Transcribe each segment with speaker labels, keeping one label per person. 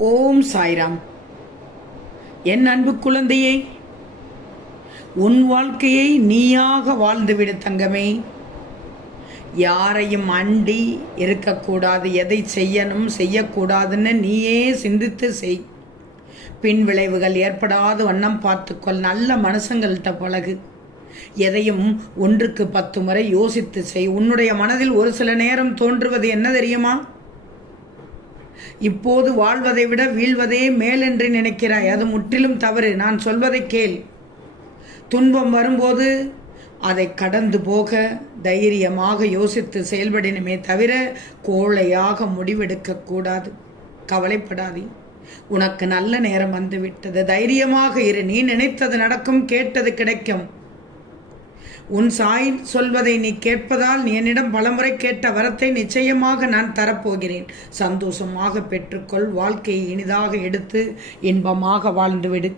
Speaker 1: ஓம் சாய்ராம். என் அன்பு குழந்தையே உன் வாழ்க்கையை நீயாக வாழ்ந்துவிடு தங்கமே. யாரையும் அண்டி இருக்கக்கூடாது எதை செய்யணும் செய்யக்கூடாதுன்னு நீயே சிந்தித்து செய். பின் விளைவுகள் ஏற்படாத வண்ணம் பார்த்துக்கொள் நல்ல மனுஷங்கள்கிட்ட பழகு. எதையும் ஒன்றுக்கு பத்து முறை யோசித்து செய். உன்னுடைய மனதில் ஒரு சில நேரம் தோன்றுவது என்ன தெரியுமா? இப்போது வாழ்வதை விட வீழ்வதே மேலென்று நினைக்கிறாய். அது முற்றிலும் தவறு. நான் சொல்வதை கேள். துன்பம் வரும்போது அதை கடந்து போக தைரியமாக யோசித்து செயல்படினுமே தவிர கோழையாக முடிவெடுக்கக்கூடாது கவலைப்படாதே. உனக்கு நல்ல நேரம் வந்துவிட்டது. தைரியமாக இரு. நீ நினைத்தது நடக்கும் கேட்டது கிடைக்கும். உன் சாய் சொல்வதை நீ கேட்பதால் நீ என்னிடம் பலமுறை கேட்ட வரத்தை நிச்சயமாக நான் தரப்போகிறேன். சந்தோஷமாக பெற்றுக்கொள் வாழ்க்கையை இனிதாக எடுத்து இன்பமாக வாழ்ந்துவிடு.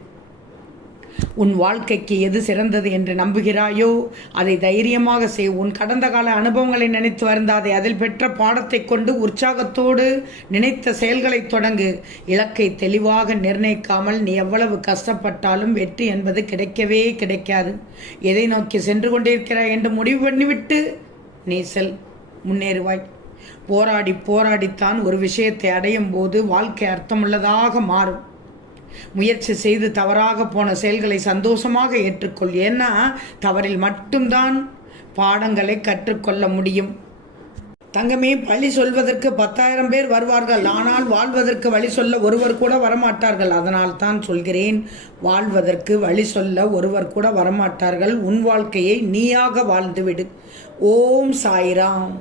Speaker 1: உன் வாழ்க்கைக்கு எது சிறந்தது என்று நம்புகிறாயோ அதை தைரியமாக செய். உன் கடந்த கால அனுபவங்களை நினைத்து வருந்தாதே அதில் பெற்ற பாடத்தை கொண்டு உற்சாகத்தோடு நினைத்த செயல்களை தொடங்கு. இலக்கை தெளிவாக நிர்ணயிக்காமல் நீ எவ்வளவு கஷ்டப்பட்டாலும் வெற்றி என்பது கிடைக்கவே கிடைக்காது. எதை நோக்கி சென்று கொண்டிருக்கிறாய் என்று முடிவு பண்ணிவிட்டு நீ செல் முன்னேறுவாய். போராடி போராடித்தான் ஒரு விஷயத்தை அடையும் போது வாழ்க்கை அர்த்தமுள்ளதாக மாறும். முயற்சி செய்து தவறாக போன செயல்களை சந்தோஷமாக ஏற்றுக்கொள். ஏன்னா தவறில் மட்டும்தான் பாடங்களை கற்றுக்கொள்ள முடியும். தங்கமே பழி சொல்வதற்கு பத்தாயிரம் பேர் வருவார்கள். ஆனால் வாழ்வதற்கு வழி சொல்ல ஒருவர் கூட வரமாட்டார்கள். அதனால் தான் சொல்கிறேன் வாழ்வதற்கு வழி சொல்ல ஒருவர் கூட வரமாட்டார்கள். உன் வாழ்க்கையை நீயாக வாழ்ந்துவிடு. ஓம் சாய்ராம்.